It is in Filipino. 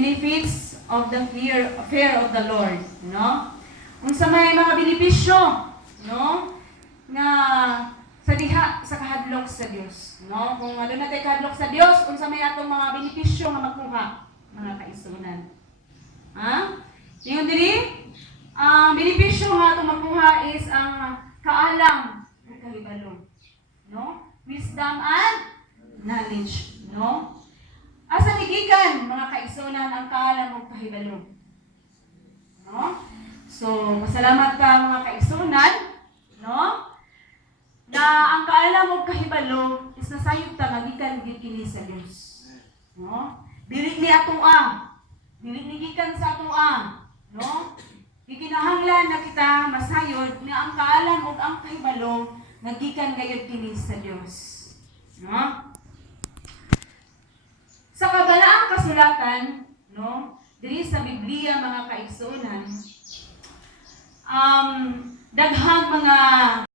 benefits of the fear of the Lord, no? Unsa may mga benepisyo, no? Nga sa diha sa kahadlok sa Dios, no? Kung ano na tay kahadlok sa Dios, unsa may atong mga benepisyo nga makuha, mga kaigsunan. Ha? Yung diri, ang benepisyo nga atong makuha is ang kaalam ug kahibalo, no? Wisdom and knowledge, no? Asa gikan mga kaigsunan ang kaalam ug kahibalo? No? So, masalamat ka mga kaigsunan, no? Na ang kaalam ug kahibalo is nasayod ta nga gikan gid kini sa Dios. No? Dili ni atoa. Dili ni gikan sa atoa, no? Gikinahanglan na kita masayod nga ang kaalam ug ang kahibalo nga gikan gayud kini sa Dios. No? Sa kabalaang kasulatan, no, diri sa Biblia mga kaigsunan, daghang mga